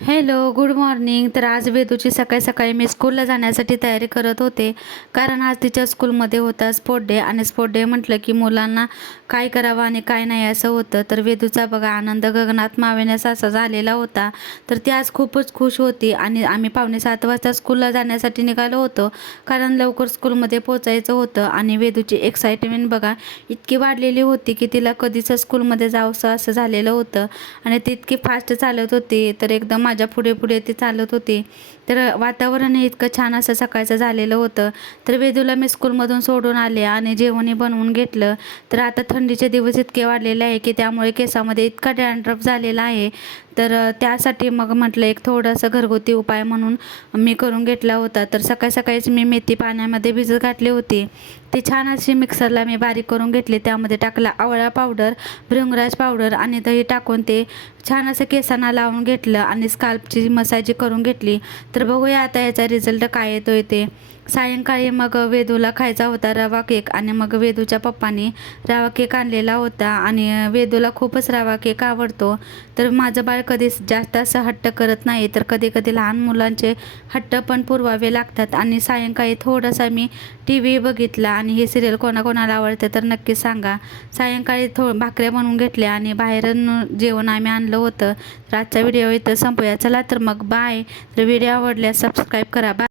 Hello, good morning. तर आज वेदूची सकाळी सकाळी मी स्कूलला जाण्यासाठी तयारी करत होते, कारण आज तिच्या स्कूलमध्ये होता स्पोर्ट डे. आणि स्पोर्ट डे म्हटलं की मुलांना काय करावं आणि काय नाही असं होतं. तर वेदूचा बघा आनंद गगनात मावेनासा असा झालेला होता. तर ती आज खूपच खुश होती आणि आम्ही 6:45 वाजता स्कूलला जाण्यासाठी निघालो होतो, कारण लवकर स्कूलमध्ये पोचायचं होतं. आणि वेदूची एक्साइटमेंट बघा इतकी वाढलेली होती की तिला कधीच स्कूलमध्ये जावंसं असं झालेलं होतं. आणि ती इतकी फास्ट चालत होती, तर एकदम माझ्या पुढे पुढे ते चालत होते. तर वातावरण इतकं छान असं सकाळचं झालेलं होतं. तर वेदूला मी स्कूलमधून सोडून आले आणि जेवणही बनवून घेतलं. तर आता थंडीचे दिवस इतके वाढलेले आहे की त्यामुळे केसामध्ये इतका डॅन्ड्रफ झालेला आहे. तर त्यासाठी मग म्हटलं एक थोडंसं घरगुती उपाय म्हणून मी करून घेतला होता. तर सकाळी सकाळीच मी मेथी पाण्यामध्ये भिजत घातली होती. ती छान अशी मिक्सरला मी बारीक करून घेतली. त्यामध्ये टाकला आवळा पावडर, भृंगराज पावडर आणि दही टाकून ते छान असं केसांना लावून घेतलं आणि स्काल्पची मसाज करून घेतली. तर बघूया आता याचा रिझल्ट काय येतोय ते. सायंकाळी मग वेदूला खायचा होता रवा केक, आणि मग वेदूच्या पप्पांनी रवा केक आणलेला होता. आणि वेदूला खूपच रवा केक आवडतो. तर माझं बाळ कधीच जास्त असं हट्ट करत नाही, तर कधी कधी लहान मुलांचे हट्ट पण पुरवावे लागतात. आणि सायंकाळी थोडासा मी टी व्ही बघितला. आणि हे सिरियल कोणाकोणाला आवडते तर नक्की सांगा. सायंकाळी भाकऱ्या बनवून घेतल्या आणि बाहेरून जेवण आम्ही आणलं होतं. तर आजचा व्हिडिओ इथं संपूया. चला तर मग बाय. तर व्हिडिओ आवडल्यास सबस्क्राईब करा. बाय.